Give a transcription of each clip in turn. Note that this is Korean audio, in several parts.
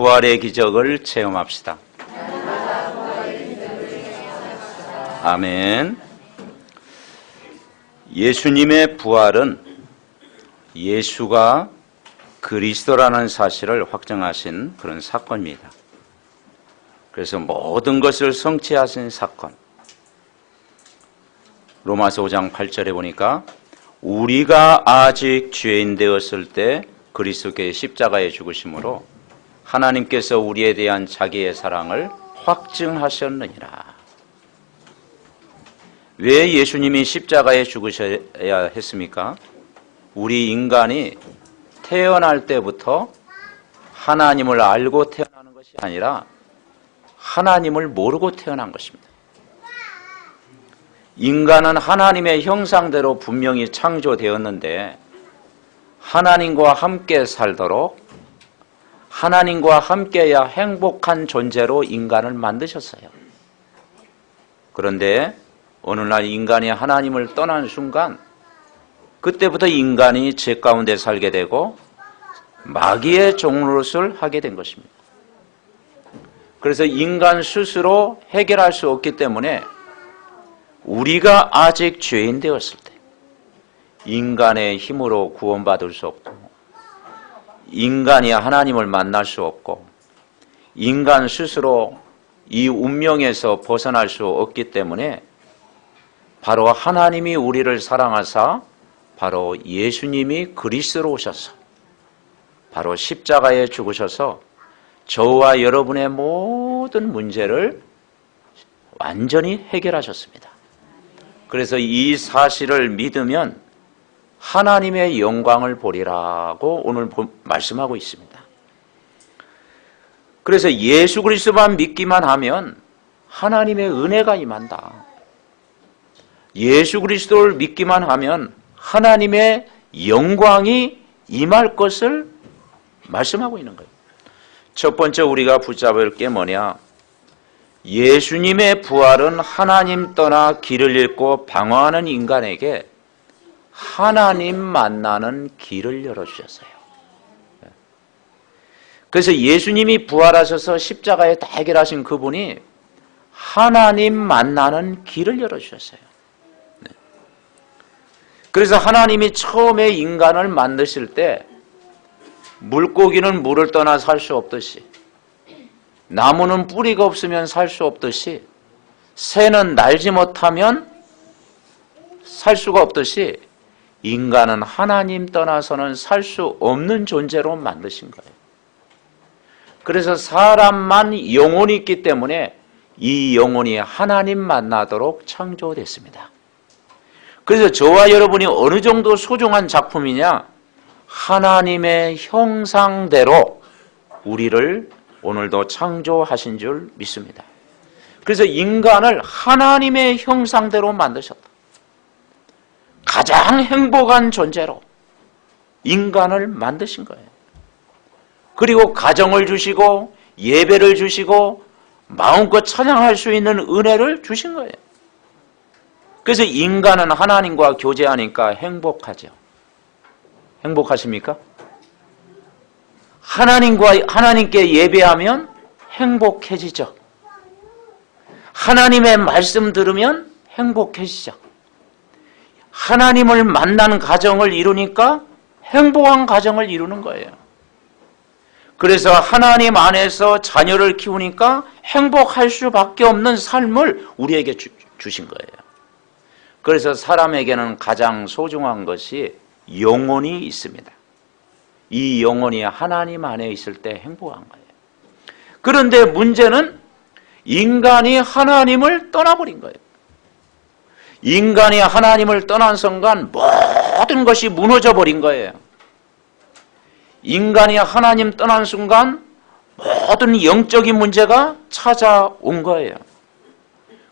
부활의 기적을 체험합시다. 아멘. 예수님의 부활은 예수가 그리스도라는 사실을 확정하신 그런 사건입니다. 그래서 모든 것을 성취하신 사건. 로마서 5장 8절에 보니까 우리가 아직 죄인 되었을 때 그리스도께서 십자가에 죽으심으로 하나님께서 우리에 대한 자기의 사랑을 확증하셨느니라. 왜 예수님이 십자가에 죽으셔야 했습니까? 우리 인간이 태어날 때부터 하나님을 알고 태어나는 것이 아니라 하나님을 모르고 태어난 것입니다. 인간은 하나님의 형상대로 분명히 창조되었는데 하나님과 함께 살도록 하나님과 함께해야 행복한 존재로 인간을 만드셨어요. 그런데 어느 날 인간이 하나님을 떠난 순간 그때부터 인간이 죄 가운데 살게 되고 마귀의 종노릇을 하게 된 것입니다. 그래서 인간 스스로 해결할 수 없기 때문에 우리가 아직 죄인 되었을 때 인간의 힘으로 구원받을 수 없고 인간이 하나님을 만날 수 없고 인간 스스로 이 운명에서 벗어날 수 없기 때문에 바로 하나님이 우리를 사랑하사 바로 예수님이 그리스도로 오셔서 바로 십자가에 죽으셔서 저와 여러분의 모든 문제를 완전히 해결하셨습니다. 그래서 이 사실을 믿으면 하나님의 영광을 보리라고 오늘 말씀하고 있습니다. 그래서 예수 그리스도만 믿기만 하면 하나님의 은혜가 임한다. 예수 그리스도를 믿기만 하면 하나님의 영광이 임할 것을 말씀하고 있는 거예요. 첫 번째 우리가 붙잡을 게 뭐냐? 예수님의 부활은 하나님 떠나 길을 잃고 방황하는 인간에게 하나님 만나는 길을 열어주셨어요. 그래서 예수님이 부활하셔서 십자가에 다 해결하신 그분이 하나님 만나는 길을 열어주셨어요. 그래서 하나님이 처음에 인간을 만드실 때 물고기는 물을 떠나 살 수 없듯이 나무는 뿌리가 없으면 살 수 없듯이 새는 날지 못하면 살 수가 없듯이 인간은 하나님 떠나서는 살 수 없는 존재로 만드신 거예요. 그래서 사람만 영혼이 있기 때문에 이 영혼이 하나님 만나도록 창조됐습니다. 그래서 저와 여러분이 어느 정도 소중한 작품이냐? 하나님의 형상대로 우리를 오늘도 창조하신 줄 믿습니다. 그래서 인간을 하나님의 형상대로 만드셨다. 가장 행복한 존재로 인간을 만드신 거예요. 그리고 가정을 주시고 예배를 주시고 마음껏 찬양할 수 있는 은혜를 주신 거예요. 그래서 인간은 하나님과 교제하니까 행복하죠. 행복하십니까? 하나님께 예배하면 행복해지죠. 하나님의 말씀 들으면 행복해지죠. 하나님을 만난 가정을 이루니까 행복한 가정을 이루는 거예요. 그래서 하나님 안에서 자녀를 키우니까 행복할 수밖에 없는 삶을 우리에게 주신 거예요. 그래서 사람에게는 가장 소중한 것이 영혼이 있습니다. 이 영혼이 하나님 안에 있을 때 행복한 거예요. 그런데 문제는 인간이 하나님을 떠나버린 거예요. 인간이 하나님을 떠난 순간 모든 것이 무너져 버린 거예요. 인간이 하나님 떠난 순간 모든 영적인 문제가 찾아온 거예요.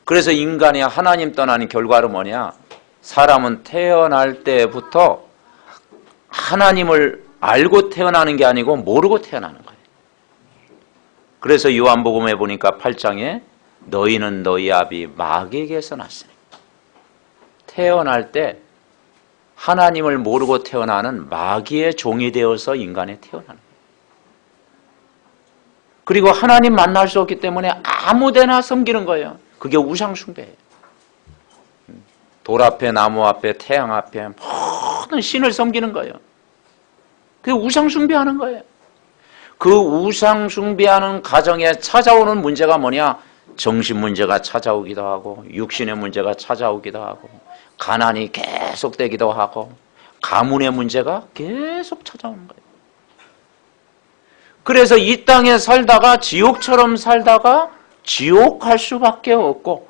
그래서 인간이 하나님 떠나는 결과는 뭐냐? 사람은 태어날 때부터 하나님을 알고 태어나는 게 아니고 모르고 태어나는 거예요. 그래서 요한복음에 보니까 8장에 너희는 너희 아비 마귀에게서 났으니 태어날 때 하나님을 모르고 태어나는 마귀의 종이 되어서 인간에 태어나는 거예요. 그리고 하나님 만날 수 없기 때문에 아무데나 섬기는 거예요. 그게 우상숭배예요. 돌 앞에, 나무 앞에, 태양 앞에 모든 신을 섬기는 거예요. 그게 우상숭배하는 거예요. 그 우상숭배하는 가정에 찾아오는 문제가 뭐냐? 정신 문제가 찾아오기도 하고, 육신의 문제가 찾아오기도 하고, 가난이 계속되기도 하고, 가문의 문제가 계속 찾아오는 거예요. 그래서 이 땅에 살다가 지옥처럼 살다가 지옥 갈 수밖에 없고,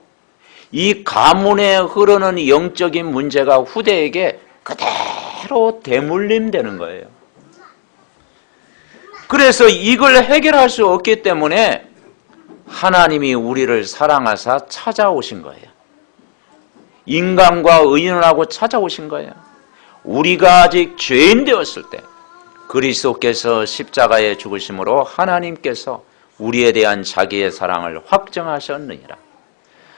이 가문에 흐르는 영적인 문제가 후대에게 그대로 대물림되는 거예요. 그래서 이걸 해결할 수 없기 때문에 하나님이 우리를 사랑하사 찾아오신 거예요. 인간과 의인하고 찾아오신 거예요. 우리가 아직 죄인 되었을 때 그리스도께서 십자가에 죽으심으로 하나님께서 우리에 대한 자기의 사랑을 확정하셨느니라.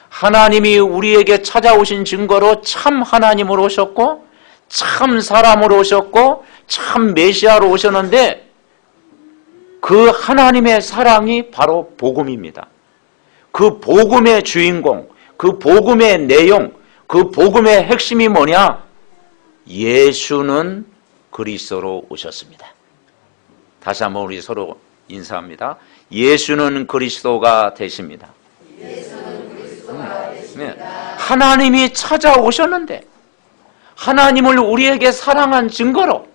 하나님이 우리에게 찾아오신 증거로 참 하나님으로 오셨고 참 사람으로 오셨고 참 메시아로 오셨는데, 그 하나님의 사랑이 바로 복음입니다. 그 복음의 주인공, 그 복음의 내용, 그 복음의 핵심이 뭐냐? 예수는 그리스도로 오셨습니다. 다시 한번 우리 서로 인사합니다. 예수는 그리스도가 되십니다. 하나님이 찾아오셨는데, 하나님을 우리에게 사랑한 증거로,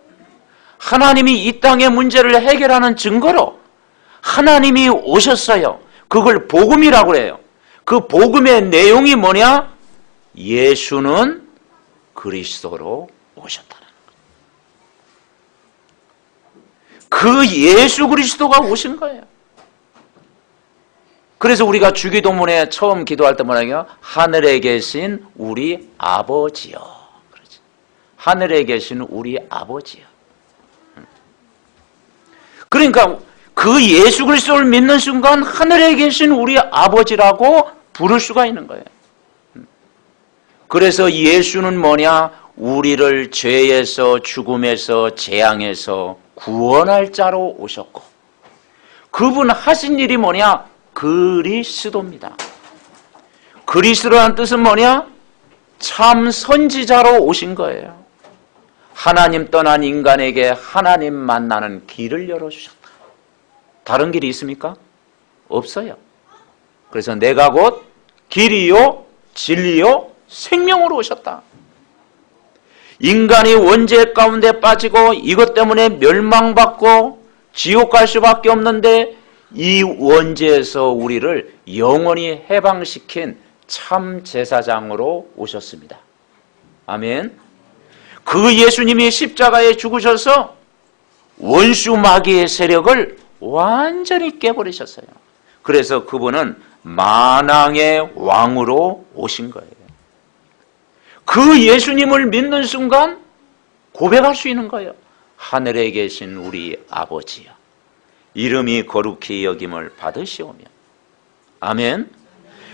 하나님이 이 땅의 문제를 해결하는 증거로 하나님이 오셨어요. 그걸 복음이라고 해요. 그 복음의 내용이 뭐냐? 예수는 그리스도로 오셨다는 거예요. 그 예수 그리스도가 오신 거예요. 그래서 우리가 주기도문에 처음 기도할 때 뭐라고요? 하늘에 계신 우리 아버지요. 그렇지. 하늘에 계신 우리 아버지요. 그러니까 그 예수 그리스도를 믿는 순간 하늘에 계신 우리 아버지라고 부를 수가 있는 거예요. 그래서 예수는 뭐냐? 우리를 죄에서, 죽음에서, 재앙에서 구원할 자로 오셨고, 그분 하신 일이 뭐냐? 그리스도입니다. 그리스도라는 뜻은 뭐냐? 참 선지자로 오신 거예요. 하나님 떠난 인간에게 하나님 만나는 길을 열어주셨다. 다른 길이 있습니까? 없어요. 그래서 내가 곧 길이요 진리요 생명으로 오셨다. 인간이 원죄 가운데 빠지고 이것 때문에 멸망받고 지옥 갈 수밖에 없는데, 이 원죄에서 우리를 영원히 해방시킨 참 제사장으로 오셨습니다. 아멘. 그 예수님이 십자가에 죽으셔서 원수 마귀의 세력을 완전히 깨버리셨어요. 그래서 그분은 만왕의 왕으로 오신 거예요. 그 예수님을 믿는 순간 고백할 수 있는 거예요. 하늘에 계신 우리 아버지여, 이름이 거룩히 여김을 받으시오며. 아멘.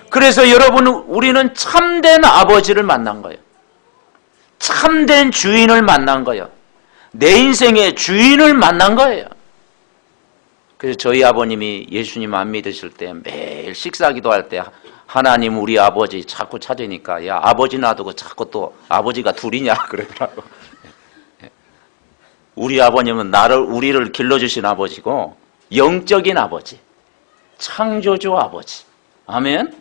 그래서 여러분, 우리는 참된 아버지를 만난 거예요. 참된 주인을 만난 거예요. 내 인생의 주인을 만난 거예요. 그래서 저희 아버님이 예수님 안 믿으실 때 매일 식사기도 할 때 하나님 우리 아버지 자꾸 찾으니까, 야 아버지 놔두고 자꾸 또 아버지가 둘이냐 그러더라고. 우리 아버님은 우리를 길러주신 아버지고 영적인 아버지, 창조주 아버지. 아멘.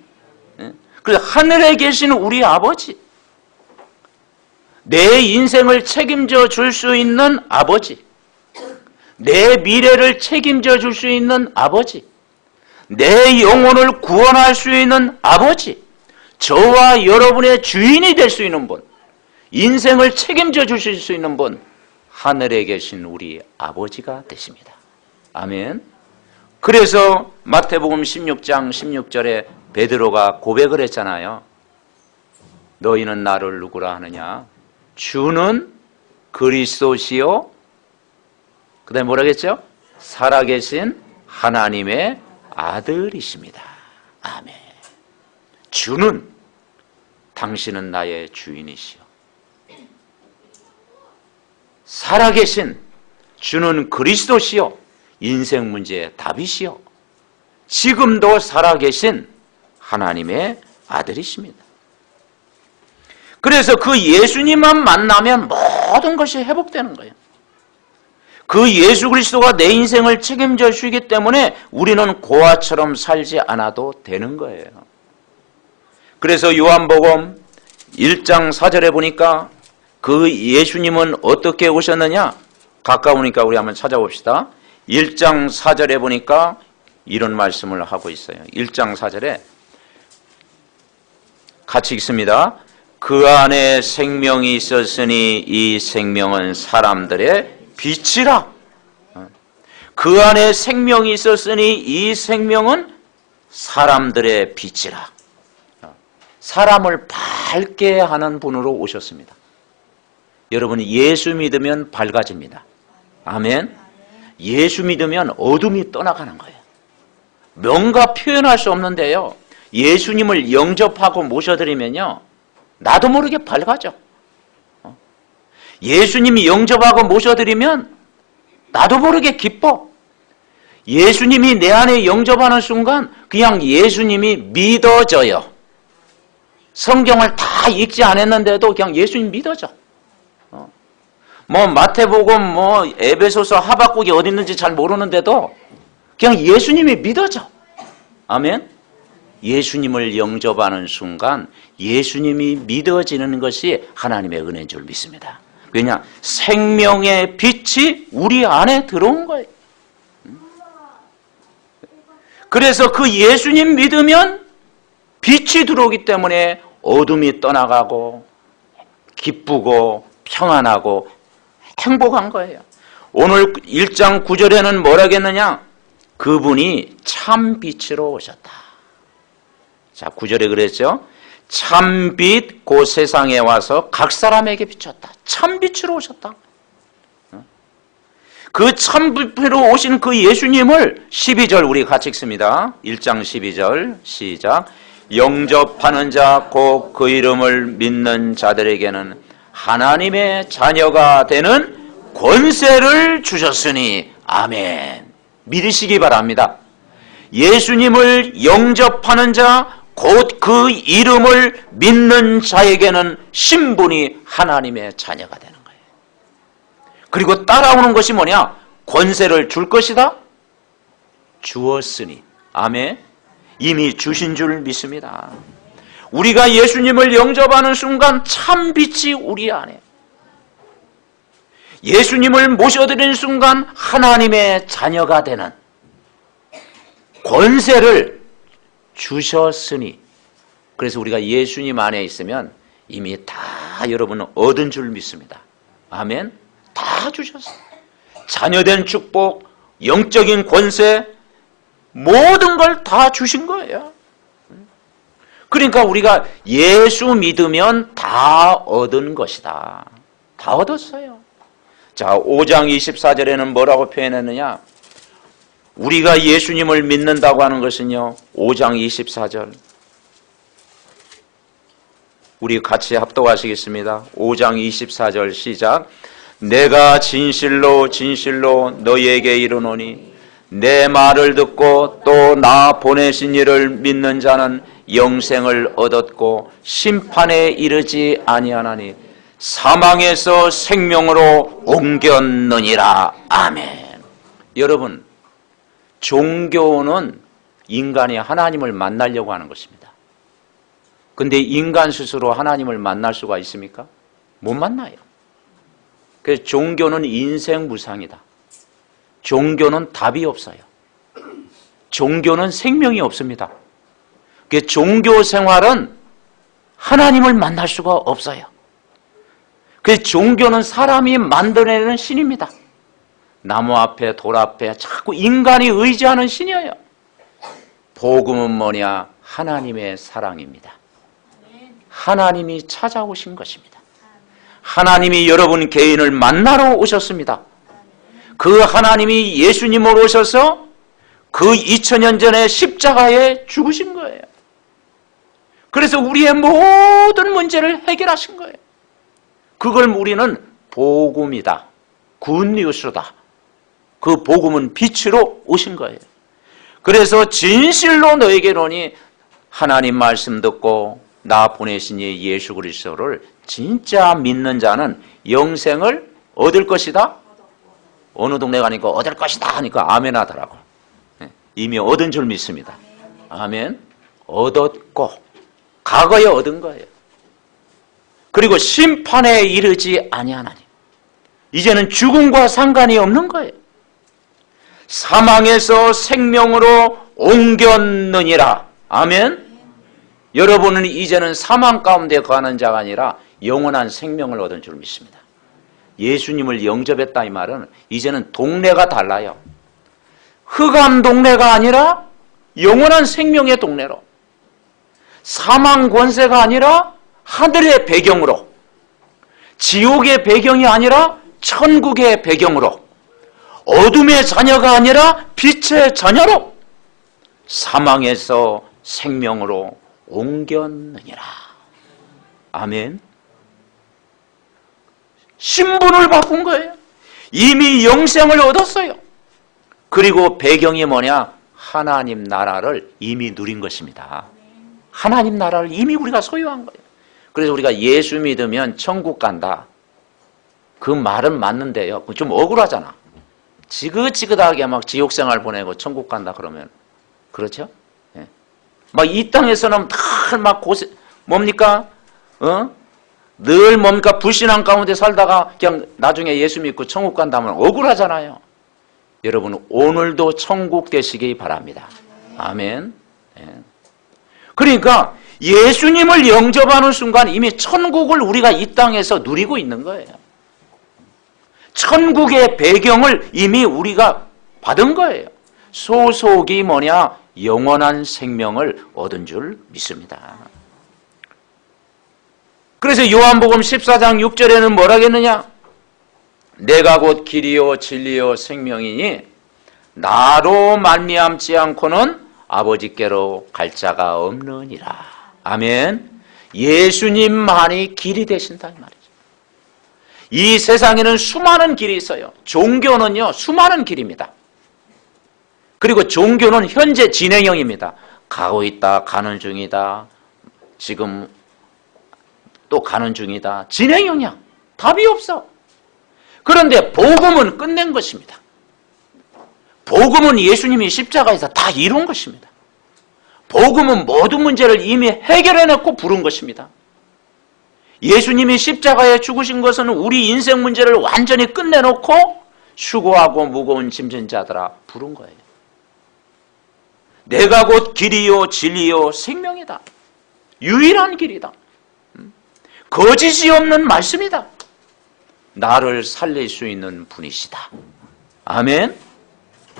그래서 하늘에 계신 우리 아버지, 내 인생을 책임져 줄 수 있는 아버지, 내 미래를 책임져 줄 수 있는 아버지, 내 영혼을 구원할 수 있는 아버지, 저와 여러분의 주인이 될 수 있는 분, 인생을 책임져 주실 수 있는 분, 하늘에 계신 우리 아버지가 되십니다. 아멘. 그래서 마태복음 16장 16절에 베드로가 고백을 했잖아요. 너희는 나를 누구라 하느냐? 주는 그리스도시요, 그 다음에 뭐라 했죠? 살아계신 하나님의 아들이십니다. 아멘. 주는, 당신은 나의 주인이시요, 살아계신 주는 그리스도시요, 인생 문제의 답이시요, 지금도 살아계신 하나님의 아들이십니다. 그래서 그 예수님만 만나면 모든 것이 회복되는 거예요. 그 예수 그리스도가 내 인생을 책임져 주시기 때문에 우리는 고아처럼 살지 않아도 되는 거예요. 그래서 요한복음 1장 4절에 보니까 그 예수님은 어떻게 오셨느냐? 가까우니까 우리 한번 찾아봅시다. 1장 4절에 보니까 이런 말씀을 하고 있어요. 1장 4절에 같이 읽습니다. 그 안에 생명이 있었으니 이 생명은 사람들의 빛이라. 그 안에 생명이 있었으니 이 생명은 사람들의 빛이라. 사람을 밝게 하는 분으로 오셨습니다. 여러분, 예수 믿으면 밝아집니다. 아멘. 예수 믿으면 어둠이 떠나가는 거예요. 뭔가 표현할 수 없는데요, 예수님을 영접하고 모셔드리면요, 나도 모르게 밝아져. 예수님이 영접하고 모셔드리면 나도 모르게 기뻐. 예수님이 내 안에 영접하는 순간 그냥 예수님이 믿어져요. 성경을 다 읽지 않았는데도 그냥 예수님 믿어져. 뭐 마태복음, 뭐 에베소서, 하박국이 어디 있는지 잘 모르는데도 그냥 예수님이 믿어져. 아멘. 예수님을 영접하는 순간 예수님이 믿어지는 것이 하나님의 은혜인 줄 믿습니다. 왜냐? 생명의 빛이 우리 안에 들어온 거예요. 그래서 그 예수님 믿으면 빛이 들어오기 때문에 어둠이 떠나가고 기쁘고 평안하고 행복한 거예요. 오늘 1장 9절에는 뭐라겠느냐? 그분이 참 빛으로 오셨다. 자, 9절에 그랬죠? 참빛 그 세상에 와서 각 사람에게 비쳤다. 참빛으로 오셨다. 그 참빛으로 오신 그 예수님을 12절 우리 같이 읽습니다. 1장 12절 시작. 영접하는 자 곧 그 이름을 믿는 자들에게는 하나님의 자녀가 되는 권세를 주셨으니 아멘. 믿으시기 바랍니다. 예수님을 영접하는 자 곧 그 이름을 믿는 자에게는 신분이 하나님의 자녀가 되는 거예요. 그리고 따라오는 것이 뭐냐? 권세를 줄 것이다? 주었으니. 아멘. 이미 주신 줄 믿습니다. 우리가 예수님을 영접하는 순간 참 빛이 우리 안에, 예수님을 모셔드리는 순간 하나님의 자녀가 되는 권세를 주셨으니, 그래서 우리가 예수님 안에 있으면 이미 다 여러분은 얻은 줄 믿습니다. 아멘. 다 주셨어요. 자녀된 축복, 영적인 권세, 모든 걸 다 주신 거예요. 그러니까 우리가 예수 믿으면 다 얻은 것이다. 다 얻었어요. 자, 5장 24절에는 뭐라고 표현했느냐? 우리가 예수님을 믿는다고 하는 것은요, 5장 24절 우리 같이 합독하시겠습니다. 5장 24절 시작. 내가 진실로 진실로 너희에게 이르노니 내 말을 듣고 또 나 보내신 이를 믿는 자는 영생을 얻었고 심판에 이르지 아니하나니 사망에서 생명으로 옮겼느니라. 아멘. 여러분, 종교는 인간이 하나님을 만나려고 하는 것입니다. 근데 인간 스스로 하나님을 만날 수가 있습니까? 못 만나요. 그래서 종교는 인생 무상이다. 종교는 답이 없어요. 종교는 생명이 없습니다. 그 종교 생활은 하나님을 만날 수가 없어요. 그 종교는 사람이 만들어내는 신입니다. 나무 앞에 돌 앞에 자꾸 인간이 의지하는 신이에요. 복음은 뭐냐? 하나님의 사랑입니다. 하나님이 찾아오신 것입니다. 하나님이 여러분 개인을 만나러 오셨습니다. 그 하나님이 예수님으로 오셔서 그 2000년 전에 십자가에 죽으신 거예요. 그래서 우리의 모든 문제를 해결하신 거예요. 그걸 우리는 복음이다, 굿뉴스다. 그 복음은 빛으로 오신 거예요. 그래서 진실로 너에게 이르노니 하나님 말씀 듣고 나 보내신 이 예수 그리스도를 진짜 믿는 자는 영생을 얻을 것이다. 어느 동네 가니까 얻을 것이다 하니까 아멘 하더라고. 이미 얻은 줄 믿습니다. 아멘. 얻었고 과거에 얻은 거예요. 그리고 심판에 이르지 아니하나니 이제는 죽음과 상관이 없는 거예요. 사망에서 생명으로 옮겼느니라. 아멘. 여러분은 이제는 사망 가운데 가는 자가 아니라 영원한 생명을 얻은 줄 믿습니다. 예수님을 영접했다 이 말은 이제는 동네가 달라요. 흑암 동네가 아니라 영원한 생명의 동네로, 사망 권세가 아니라 하늘의 배경으로, 지옥의 배경이 아니라 천국의 배경으로, 어둠의 자녀가 아니라 빛의 자녀로 사망에서 생명으로 옮겼느니라. 아멘. 신분을 바꾼 거예요. 이미 영생을 얻었어요. 그리고 배경이 뭐냐? 하나님 나라를 이미 누린 것입니다. 하나님 나라를 이미 우리가 소유한 거예요. 그래서 우리가 예수 믿으면 천국 간다. 그 말은 맞는데요. 좀 억울하잖아. 지긋지긋하게 막 지옥생활 보내고 천국 간다 그러면. 그렇죠? 예. 막 이 땅에서는 다 막 뭡니까? 늘 뭡니까? 불신앙 가운데 살다가 그냥 나중에 예수 믿고 천국 간다면 억울하잖아요. 여러분 오늘도 천국 되시기 바랍니다. 아멘. 예. 그러니까 예수님을 영접하는 순간 이미 천국을 우리가 이 땅에서 누리고 있는 거예요. 천국의 배경을 이미 우리가 받은 거예요. 소속이 뭐냐? 영원한 생명을 얻은 줄 믿습니다. 그래서 요한복음 14장 6절에는 뭐라 했느냐? 내가 곧 길이요 진리요 생명이니 나로 말미암지 않고는 아버지께로 갈 자가 없느니라. 아멘. 예수님만이 길이 되신다 이 말이죠. 이 세상에는 수많은 길이 있어요. 종교는요 수많은 길입니다. 그리고 종교는 현재 진행형입니다. 가고 있다, 가는 중이다, 지금 또 가는 중이다. 진행형이야. 답이 없어. 그런데 복음은 끝낸 것입니다. 복음은 예수님이 십자가에서 다 이룬 것입니다. 복음은 모든 문제를 이미 해결해놓고 부른 것입니다. 예수님이 십자가에 죽으신 것은 우리 인생 문제를 완전히 끝내놓고 수고하고 무거운 짐진 자들아 부른 거예요. 내가 곧 길이요 진리요 생명이다. 유일한 길이다. 거짓이 없는 말씀이다. 나를 살릴 수 있는 분이시다. 아멘.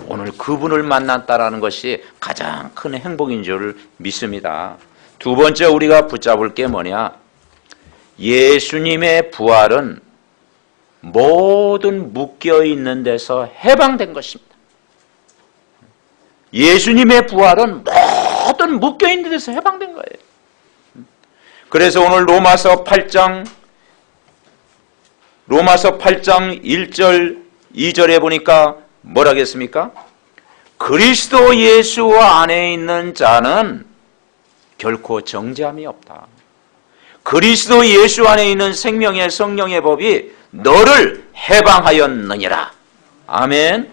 오늘 그분을 만났다라는 것이 가장 큰 행복인 줄 믿습니다. 두 번째 우리가 붙잡을 게 뭐냐? 예수님의 부활은 모든 묶여있는 데서 해방된 것입니다. 예수님의 부활은 모든 묶여있는 데서 해방된 거예요. 그래서 오늘 로마서 8장 1절 2절에 보니까 뭐라 하겠습니까? 그리스도 예수 안에 있는 자는 결코 정죄함이 없다. 그리스도 예수 안에 있는 생명의 성령의 법이 너를 해방하였느니라. 아멘.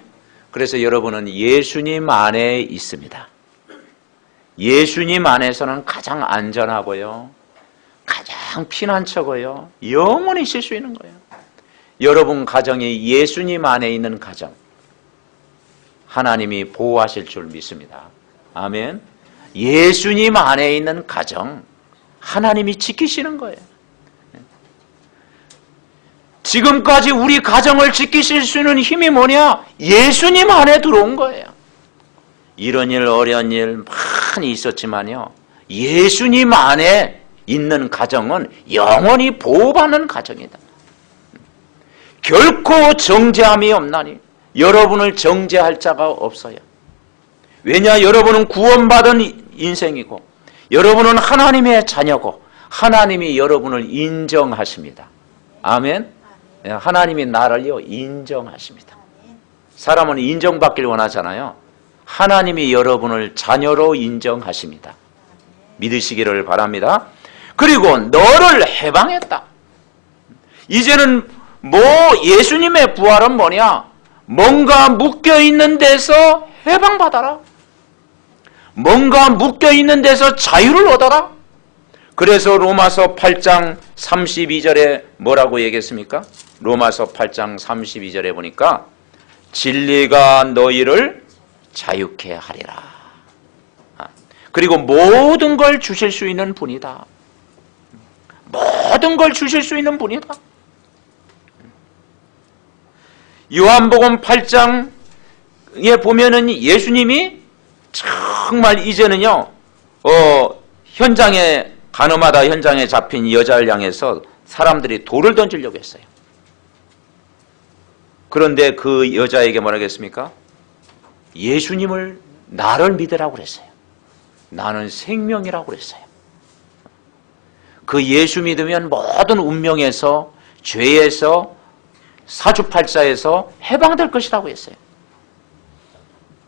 그래서 여러분은 예수님 안에 있습니다. 예수님 안에서는 가장 안전하고요, 가장 피난처고요, 영원히 쉴 수 있는 거예요. 여러분 가정이 예수님 안에 있는 가정, 하나님이 보호하실 줄 믿습니다. 아멘. 예수님 안에 있는 가정, 하나님이 지키시는 거예요. 지금까지 우리 가정을 지키실 수 있는 힘이 뭐냐? 예수님 안에 들어온 거예요. 이런 일 어려운 일 많이 있었지만요, 예수님 안에 있는 가정은 영원히 보호받는 가정이다. 결코 정죄함이 없나니 여러분을 정죄할 자가 없어요. 왜냐? 여러분은 구원받은 인생이고 여러분은 하나님의 자녀고 하나님이 여러분을 인정하십니다. 아멘. 하나님이 나를요 인정하십니다. 사람은 인정받길 원하잖아요. 하나님이 여러분을 자녀로 인정하십니다. 믿으시기를 바랍니다. 그리고 너를 해방했다. 이제는 예수님의 부활은 뭐냐? 뭔가 묶여있는 데서 해방받아라. 뭔가 묶여있는 데서 자유를 얻어라. 그래서 로마서 8장 32절에 뭐라고 얘기했습니까? 로마서 8장 32절에 보니까 진리가 너희를 자유케 하리라. 그리고 모든 걸 주실 수 있는 분이다. 모든 걸 주실 수 있는 분이다. 요한복음 8장에 보면은 예수님이 정말 이제는요, 현장에, 가늠하다 현장에 잡힌 여자를 향해서 사람들이 돌을 던지려고 했어요. 그런데 그 여자에게 뭐라고 했습니까? 예수님을, 나를 믿으라고 그랬어요. 나는 생명이라고 그랬어요. 그 예수 믿으면 모든 운명에서, 죄에서, 사주팔자에서 해방될 것이라고 했어요.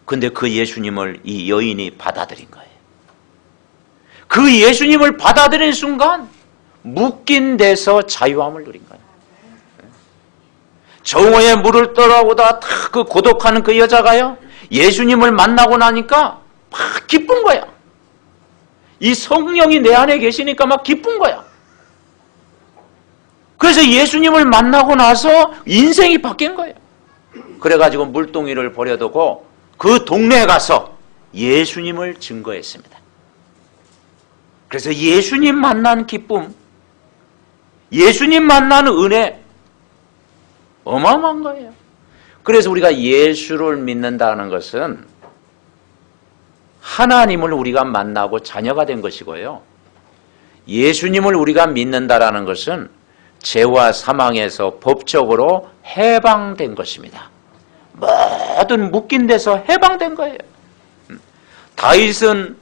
근데 그 예수님을 이 여인이 받아들인 거예요. 그 예수님을 받아들인 순간 묶인 데서 자유함을 누린 거예요. 정오에 물을 떠나오다 그 고독한 그 여자가요, 예수님을 만나고 나니까 막 기쁜 거야. 이 성령이 내 안에 계시니까 막 기쁜 거야. 그래서 예수님을 만나고 나서 인생이 바뀐 거예요. 그래가지고 물동이를 버려두고 그 동네에 가서 예수님을 증거했습니다. 그래서 예수님 만난 기쁨, 예수님 만난 은혜, 어마어마한 거예요. 그래서 우리가 예수를 믿는다는 것은 하나님을 우리가 만나고 자녀가 된 것이고요. 예수님을 우리가 믿는다라는 것은 죄와 사망에서 법적으로 해방된 것입니다. 모든 묶인 데서 해방된 거예요. 다윗은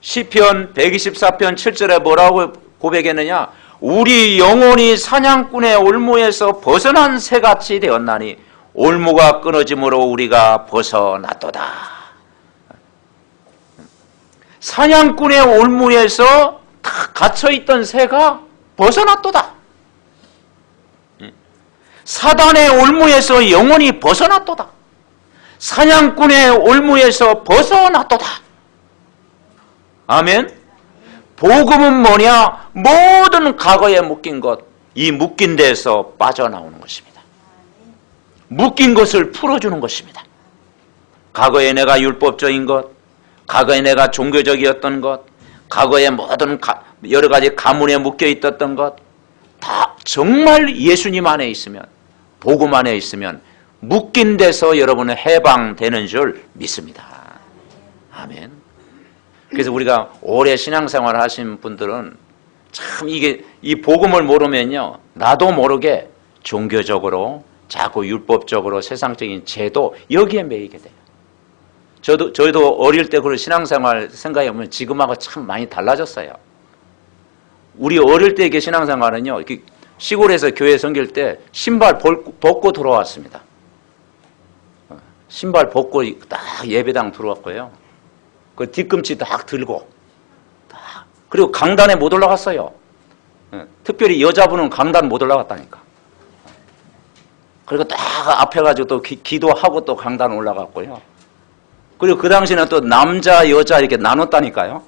시편 124편 7절에 뭐라고 고백했느냐? 우리 영혼이 사냥꾼의 올무에서 벗어난 새같이 되었나니 올무가 끊어짐으로 우리가 벗어났도다. 사냥꾼의 올무에서 다 갇혀있던 새가 벗어났도다. 사단의 올무에서 영혼이 벗어났도다. 사냥꾼의 올무에서 벗어났도다. 아멘. 복음은 뭐냐? 모든 과거에 묶인 것, 이 묶인 데서 빠져나오는 것입니다. 묶인 것을 풀어주는 것입니다. 과거에 내가 율법적인 것, 과거에 내가 종교적이었던 것, 과거에 모든 여러 가지 가문에 묶여 있었던 것, 다 정말 예수님 안에 있으면, 복음 안에 있으면 묶인 데서 여러분은 해방되는 줄 믿습니다. 아멘. 그래서 우리가 오래 신앙생활을 하신 분들은 참 이 복음을 모르면요, 나도 모르게 종교적으로 자꾸 율법적으로 세상적인 제도 여기에 매이게 돼요. 저희도 어릴 때 그런 신앙생활 생각해 보면 지금하고 참 많이 달라졌어요. 우리 어릴 때의 신앙생활은요, 이렇게 시골에서 교회 섬길 때 신발 벗고 들어왔습니다. 신발 벗고 딱 예배당 들어왔고요. 그 뒤꿈치 딱 들고, 그리고 강단에 못 올라갔어요. 특별히 여자분은 강단 못 올라갔다니까. 그리고 딱 앞에 가지고 또 기도하고 또 강단 올라갔고요. 그리고 그 당시에는 또 남자, 여자 이렇게 나눴다니까요.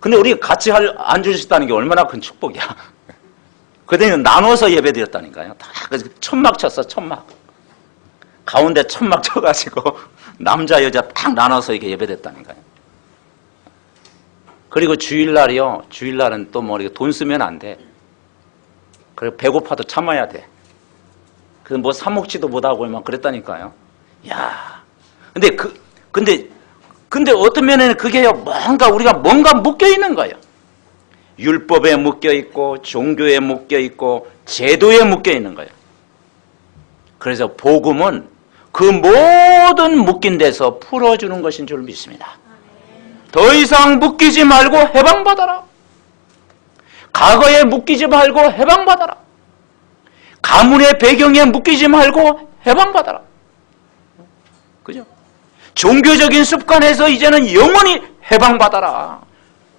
근데 우리가 같이 앉으셨다는 게 얼마나 큰 축복이야. 그때는 나눠서 예배 드렸다니까요. 다 천막 쳤어, 천막. 가운데 천막 쳐가지고 남자, 여자 딱 나눠서 이렇게 예배 드렸다니까요. 그리고 주일날이요. 주일날은 또 뭐 이렇게 돈 쓰면 안 돼. 그리고 배고파도 참아야 돼. 그래서 뭐 사먹지도 못하고 막 그랬다니까요. 야, 근데 어떤 면에는 그게 우리가 뭔가 묶여 있는 거예요. 율법에 묶여 있고, 종교에 묶여 있고, 제도에 묶여 있는 거예요. 그래서 복음은 그 모든 묶인 데서 풀어주는 것인 줄 믿습니다. 더 이상 묶이지 말고 해방받아라. 과거에 묶이지 말고 해방받아라. 가문의 배경에 묶이지 말고 해방받아라. 그죠? 종교적인 습관에서 이제는 영원히 해방받아라.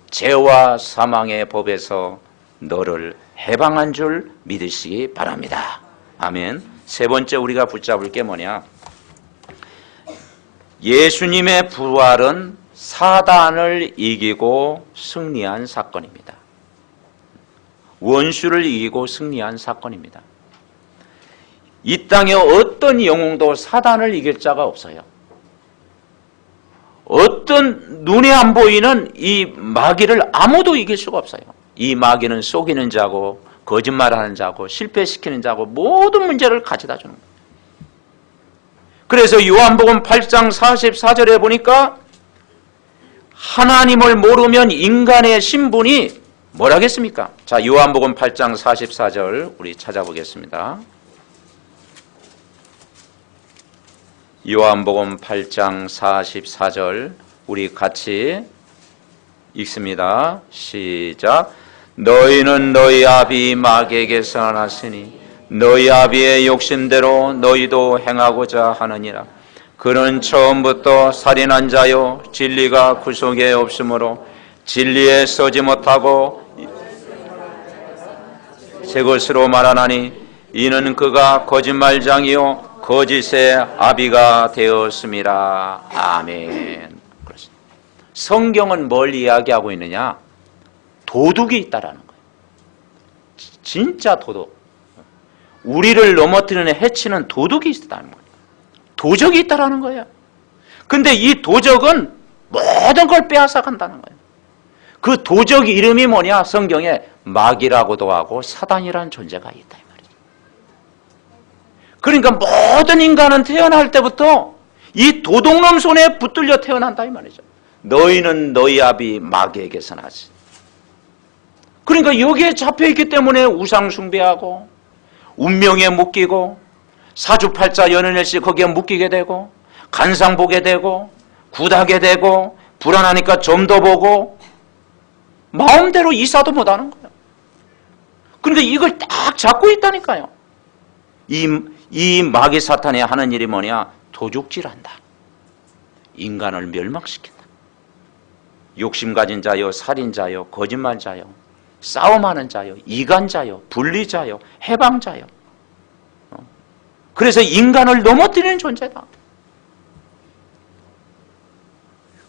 죄와 사망의 법에서 너를 해방한 줄 믿으시기 바랍니다. 아멘. 세 번째 우리가 붙잡을 게 뭐냐? 예수님의 부활은 사단을 이기고 승리한 사건입니다. 원수를 이기고 승리한 사건입니다. 이 땅에 어떤 영웅도 사단을 이길 자가 없어요. 어떤 눈에 안 보이는 이 마귀를 아무도 이길 수가 없어요. 이 마귀는 속이는 자고 거짓말하는 자고 실패시키는 자고 모든 문제를 가져다 주는 거예요. 그래서 요한복음 8장 44절에 보니까 하나님을 모르면 인간의 신분이 뭐라겠습니까? 자, 요한복음 8장 44절 우리 찾아보겠습니다. 요한복음 8장 44절 우리 같이 읽습니다. 시작. 너희는 너희 아비 마귀에게서 났으니 너희 아비의 욕심대로 너희도 행하고자 하느니라. 그는 처음부터 살인한 자요 진리가 그 속에 없으므로 진리에 서지 못하고 새 것으로 말하나니 이는 그가 거짓말장이요 거짓의 아비가 되었음이라. 아멘. 그렇습니다. 성경은 뭘 이야기하고 있느냐? 도둑이 있다라는 거예요. 진짜 도둑. 우리를 넘어뜨리는 해치는 도둑이 있다는 거예요. 도적이 있다라는 거예요. 근데 이 도적은 모든 걸 빼앗아 간다는 거예요. 그 도적 이름이 뭐냐? 성경에 마귀라고도 하고 사단이라는 존재가 있다 이 말이죠. 그러니까 모든 인간은 태어날 때부터 이 도둑놈 손에 붙들려 태어난다 이 말이죠. 너희는 너희 아비 마귀에게서 나지. 그러니까 여기에 잡혀있기 때문에 우상 숭배하고 운명에 묶이고 사주팔자 연연일시 거기에 묶이게 되고 간상 보게 되고 굿하게 되고 불안하니까 점도 보고 마음대로 이사도 못하는 거예요. 그러니까 이걸 딱 잡고 있다니까요. 이 마귀 사탄이 하는 일이 뭐냐? 도둑질한다. 인간을 멸망시킨다. 욕심 가진 자요, 살인자요, 거짓말자요, 싸움하는 자요, 이간자요, 분리자요, 해방자요. 그래서 인간을 넘어뜨리는 존재다.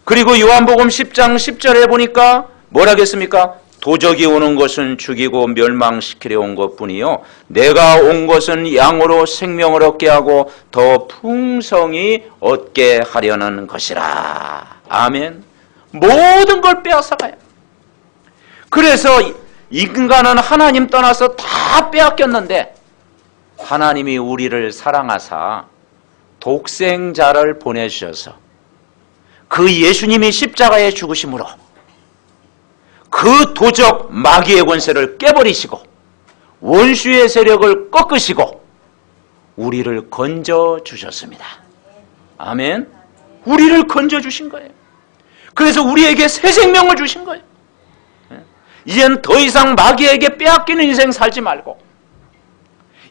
그리고 요한복음 10장 10절에 보니까 뭐라겠습니까? 도적이 오는 것은 죽이고 멸망시키려 온 것뿐이요 내가 온 것은 양으로 생명을 얻게 하고 더 풍성히 얻게 하려는 것이라. 아멘. 모든 걸 빼앗아가요. 그래서 인간은 하나님 떠나서 다 빼앗겼는데 하나님이 우리를 사랑하사 독생자를 보내주셔서 그 예수님이 십자가에 죽으심으로 그 도적 마귀의 권세를 깨버리시고 원수의 세력을 꺾으시고 우리를 건져주셨습니다. 아멘. 우리를 건져주신 거예요. 그래서 우리에게 새 생명을 주신 거예요. 이제는 더 이상 마귀에게 빼앗기는 인생 살지 말고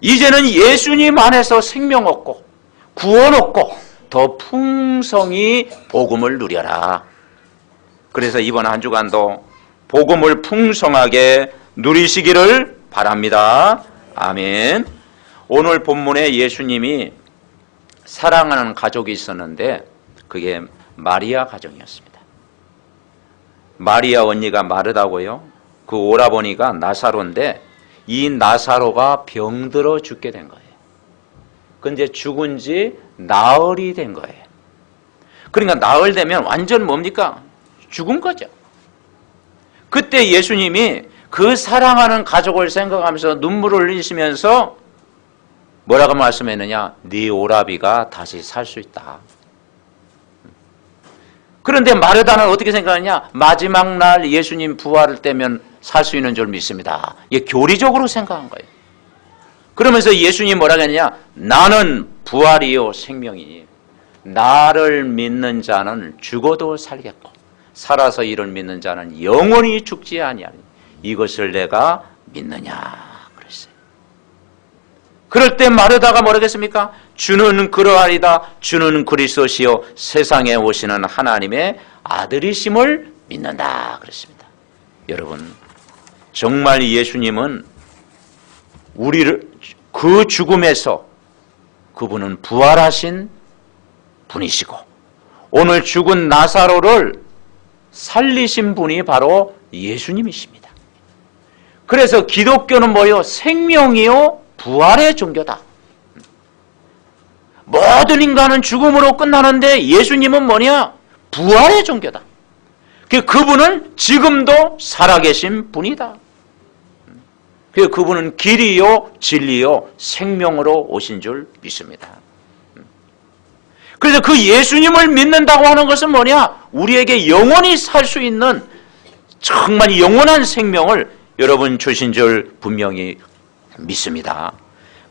이제는 예수님 안에서 생명 얻고 구원 얻고 더 풍성히 복음을 누려라. 그래서 이번 한 주간도 복음을 풍성하게 누리시기를 바랍니다. 아멘. 오늘 본문에 예수님이 사랑하는 가족이 있었는데 그게 마리아 가정이었습니다. 마리아 언니가 마르다고요. 그 오라버니가 나사로인데 이 나사로가 병들어 죽게 된 거예요. 근데 죽은 지 나흘이 된 거예요. 그러니까 나흘 되면 완전 뭡니까? 죽은 거죠. 그때 예수님이 그 사랑하는 가족을 생각하면서 눈물을 흘리시면서 뭐라고 말씀했느냐? 네 오라비가 다시 살 수 있다. 그런데 마르다는 어떻게 생각하느냐? 마지막 날 예수님 부활을 때면 살 수 있는 줄 믿습니다. 이게 교리적으로 생각한 거예요. 그러면서 예수님이 뭐라고 했느냐? 나는 부활이요 생명이니 나를 믿는 자는 죽어도 살겠고 살아서 이를 믿는 자는 영원히 죽지 아니하니 이것을 내가 믿느냐 그랬어요. 그럴 때 마르다가 뭐라겠습니까? 주는 그러하리다. 주는 그리스도시요 세상에 오시는 하나님의 아들이심을 믿는다 그랬습니다. 여러분, 정말 예수님은 우리를 그 죽음에서 그분은 부활하신 분이시고 오늘 죽은 나사로를 살리신 분이 바로 예수님이십니다. 그래서 기독교는 뭐요? 생명이요 부활의 종교다. 모든 인간은 죽음으로 끝나는데 예수님은 뭐냐? 부활의 종교다. 그분은 지금도 살아계신 분이다. 그분은 길이요 진리요 생명으로 오신 줄 믿습니다. 그래서 그 예수님을 믿는다고 하는 것은 뭐냐? 우리에게 영원히 살 수 있는 정말 영원한 생명을 여러분 주신 줄 분명히 믿습니다.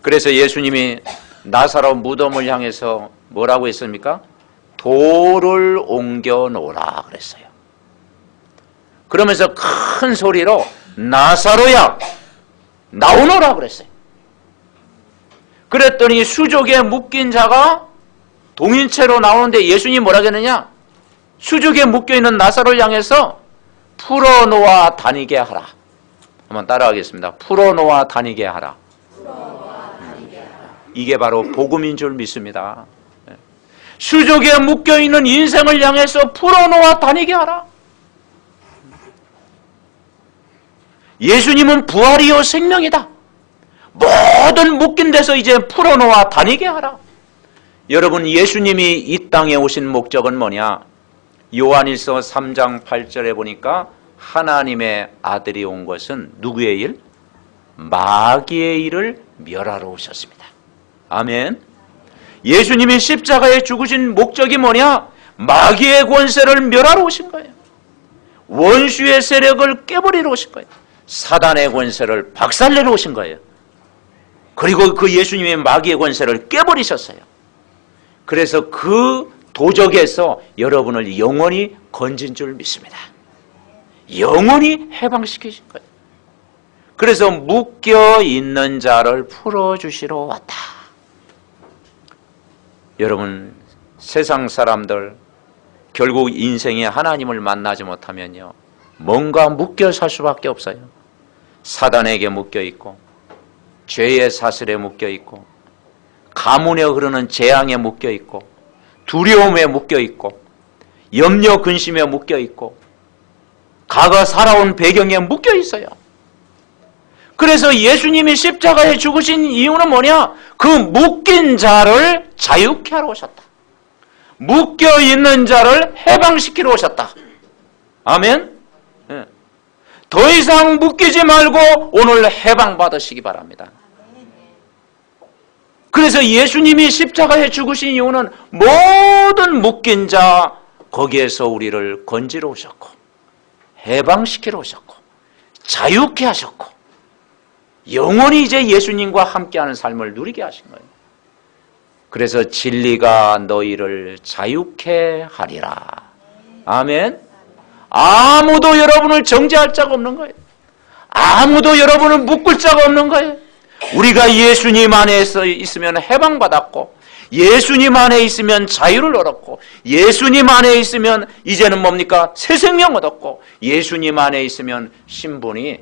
그래서 예수님이 나사로 무덤을 향해서 뭐라고 했습니까? 돌을 옮겨 놓으라 그랬어요. 그러면서 큰 소리로 나사로야 나오너라 그랬어요. 그랬더니 수족에 묶인 자가 동인체로 나오는데 예수님이 뭐라 그랬느냐? 수족에 묶여있는 나사로를 향해서 풀어놓아 다니게 하라. 한번 따라하겠습니다. 풀어놓아 다니게 하라. 이게 바로 복음인 줄 믿습니다. 수족에 묶여있는 인생을 향해서 풀어놓아 다니게 하라. 예수님은 부활이요 생명이다. 모든 묶인 데서 이제 풀어놓아 다니게 하라. 여러분, 예수님이 이 땅에 오신 목적은 뭐냐? 요한일서 3장 8절에 보니까 하나님의 아들이 온 것은 누구의 일? 마귀의 일을 멸하러 오셨습니다. 아멘. 예수님이 십자가에 죽으신 목적이 뭐냐? 마귀의 권세를 멸하러 오신 거예요. 원수의 세력을 깨버리러 오신 거예요. 사단의 권세를 박살내러 오신 거예요. 그리고 그 예수님의 마귀의 권세를 깨버리셨어요. 그래서 그 도적에서 여러분을 영원히 건진 줄 믿습니다. 영원히 해방시키신 거예요. 그래서 묶여 있는 자를 풀어주시러 왔다. 여러분, 세상 사람들 결국 인생에 하나님을 만나지 못하면요, 뭔가 묶여 살 수밖에 없어요. 사단에게 묶여 있고, 죄의 사슬에 묶여 있고, 가문에 흐르는 재앙에 묶여 있고, 두려움에 묶여 있고, 염려 근심에 묶여 있고, 과거 살아온 배경에 묶여 있어요. 그래서 예수님이 십자가에 죽으신 이유는 뭐냐? 그 묶인 자를 자유케 하러 오셨다. 묶여 있는 자를 해방시키러 오셨다. 아멘. 더 이상 묶이지 말고 오늘 해방받으시기 바랍니다. 그래서 예수님이 십자가에 죽으신 이유는 모든 묶인 자 거기에서 우리를 건지러 오셨고, 해방시키러 오셨고, 자유케 하셨고, 영원히 이제 예수님과 함께하는 삶을 누리게 하신 거예요. 그래서 진리가 너희를 자유케 하리라. 아멘. 아무도 여러분을 정죄할 자가 없는 거예요. 아무도 여러분을 묶을 자가 없는 거예요. 우리가 예수님 안에 있으면 해방받았고, 예수님 안에 있으면 자유를 얻었고, 예수님 안에 있으면 이제는 뭡니까? 새 생명 얻었고, 예수님 안에 있으면 신분이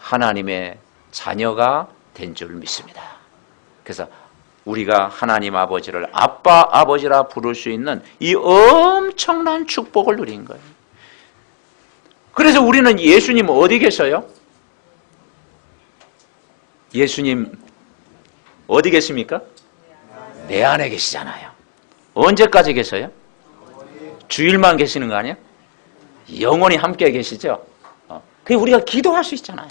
하나님의 자녀가 된 줄 믿습니다. 그래서 우리가 하나님 아버지를 아빠, 아버지라 부를 수 있는 이 엄청난 축복을 누린 거예요. 그래서 우리는 예수님 어디 계셔요? 예수님 어디 계십니까? 내 안에 계시잖아요. 언제까지 계셔요? 주일만 계시는 거 아니에요? 영원히 함께 계시죠? 그게 우리가 기도할 수 있잖아요.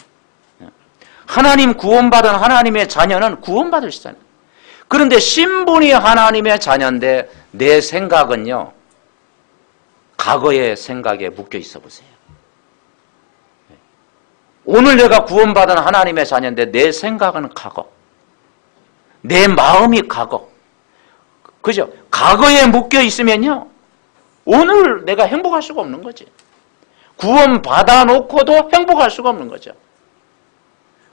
하나님 구원받은 하나님의 자녀는 구원받으시잖아요. 그런데 신분이 하나님의 자녀인데 내 생각은요, 과거의 생각에 묶여 있어 보세요. 오늘 내가 구원받은 하나님의 자녀인데 내 생각은 과거, 내 마음이 과거. 그죠? 과거에 묶여 있으면요, 오늘 내가 행복할 수가 없는 거지. 구원 받아놓고도 행복할 수가 없는 거죠.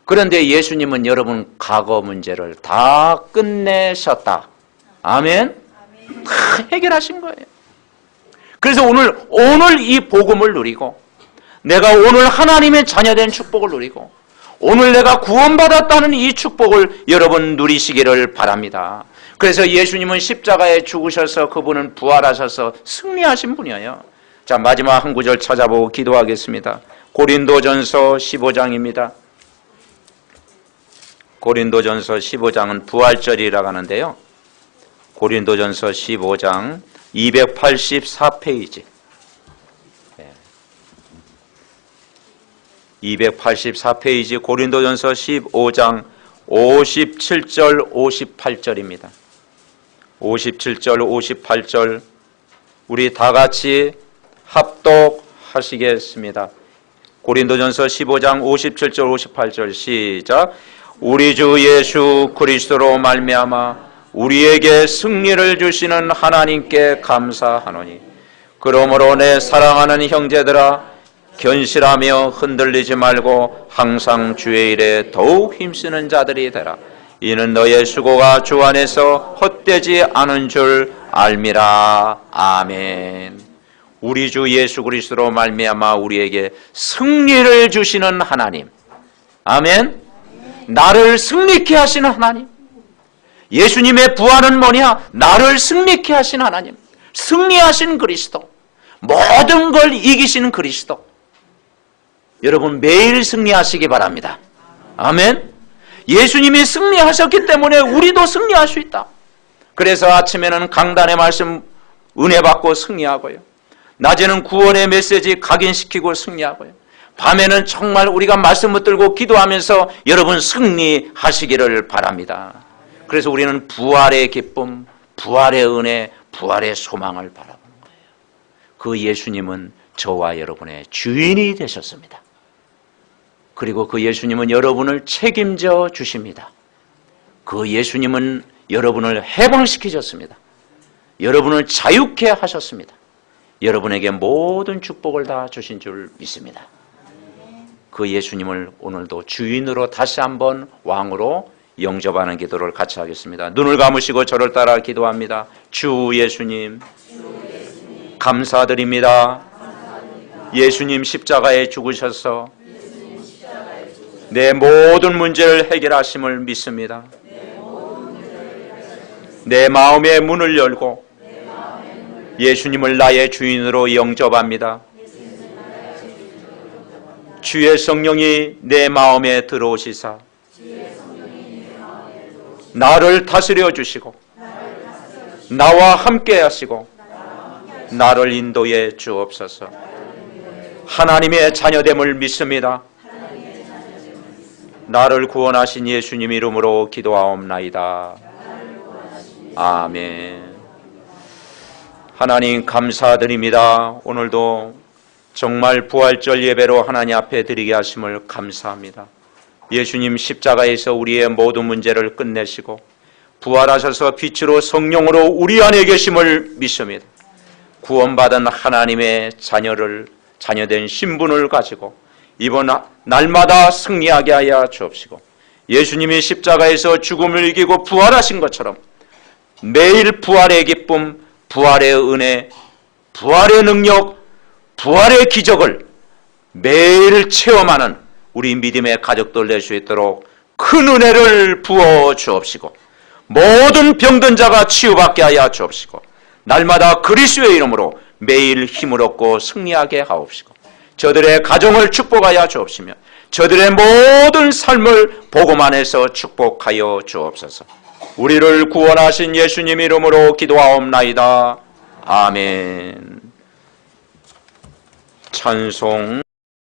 그런데 예수님은 여러분 과거 문제를 다 끝내셨다. 아멘? 다 해결하신 거예요. 그래서 오늘 이 복음을 누리고 내가 오늘 하나님의 자녀된 축복을 누리고 오늘 내가 구원받았다는 이 축복을 여러분 누리시기를 바랍니다. 그래서 예수님은 십자가에 죽으셔서 그분은 부활하셔서 승리하신 분이에요. 자, 마지막 한 구절 찾아보고 기도하겠습니다. 고린도전서 15장입니다. 고린도전서 15장은 부활절이라고 하는데요. 고린도전서 15장 284페이지 284페이지 고린도전서 15장 57절 58절입니다. 57절 58절 우리 다 같이 합독하시겠습니다. 고린도전서 15장 57절 58절 시작. 우리 주 예수 그리스도로 말미암아 우리에게 승리를 주시는 하나님께 감사하노니 그러므로 내 사랑하는 형제들아 견실하며 흔들리지 말고 항상 주의 일에 더욱 힘쓰는 자들이 되라. 이는 너의 수고가 주 안에서 헛되지 않은 줄 알미라. 아멘. 우리 주 예수 그리스도로 말미암아 우리에게 승리를 주시는 하나님. 아멘. 나를 승리케 하시는 하나님. 예수님의 부활은 뭐냐? 나를 승리케 하신 하나님. 승리하신 그리스도. 모든 걸 이기신 그리스도. 여러분 매일 승리하시기 바랍니다. 아멘. 예수님이 승리하셨기 때문에 우리도 승리할 수 있다. 그래서 아침에는 강단의 말씀 은혜 받고 승리하고요. 낮에는 구원의 메시지 각인시키고 승리하고요. 밤에는 정말 우리가 말씀 붙들고 기도하면서 여러분 승리하시기를 바랍니다. 그래서 우리는 부활의 기쁨, 부활의 은혜, 부활의 소망을 바라보는 거예요. 그 예수님은 저와 여러분의 주인이 되셨습니다. 그리고 그 예수님은 여러분을 책임져 주십니다. 그 예수님은 여러분을 해방시키셨습니다. 여러분을 자유케 하셨습니다. 여러분에게 모든 축복을 다 주신 줄 믿습니다. 그 예수님을 오늘도 주인으로 다시 한번 왕으로 영접하는 기도를 같이 하겠습니다. 눈을 감으시고 저를 따라 기도합니다. 주 예수님, 감사드립니다. 예수님 십자가에 죽으셔서 내 모든 문제를 해결하심을 믿습니다. 내 마음의 문을 열고 예수님을 나의 주인으로 영접합니다. 주의 성령이 내 마음에 들어오시사 나를 다스려 주시고 나와 함께 하시고 나를 인도해 주옵소서. 하나님의 자녀됨을 믿습니다. 나를 구원하신 예수님 이름으로 기도하옵나이다. 아멘. 하나님 감사드립니다. 오늘도 정말 부활절 예배로 하나님 앞에 드리게 하심을 감사합니다. 예수님 십자가에서 우리의 모든 문제를 끝내시고 부활하셔서 빛으로 성령으로 우리 안에 계심을 믿습니다. 구원받은 하나님의 자녀된 신분을 가지고 이번 날마다 승리하게 하여 주옵시고 예수님이 십자가에서 죽음을 이기고 부활하신 것처럼 매일 부활의 기쁨, 부활의 은혜, 부활의 능력, 부활의 기적을 매일 체험하는 우리 믿음의 가족들 될 수 있도록 큰 은혜를 부어 주옵시고 모든 병든 자가 치유받게 하여 주옵시고 날마다 그리스도의 이름으로 매일 힘을 얻고 승리하게 하옵시고 저들의 가정을 축복하여 주옵시며 저들의 모든 삶을 복음 안에서 축복하여 주옵소서. 우리를 구원하신 예수님 이름으로 기도하옵나이다. 아멘. 찬송.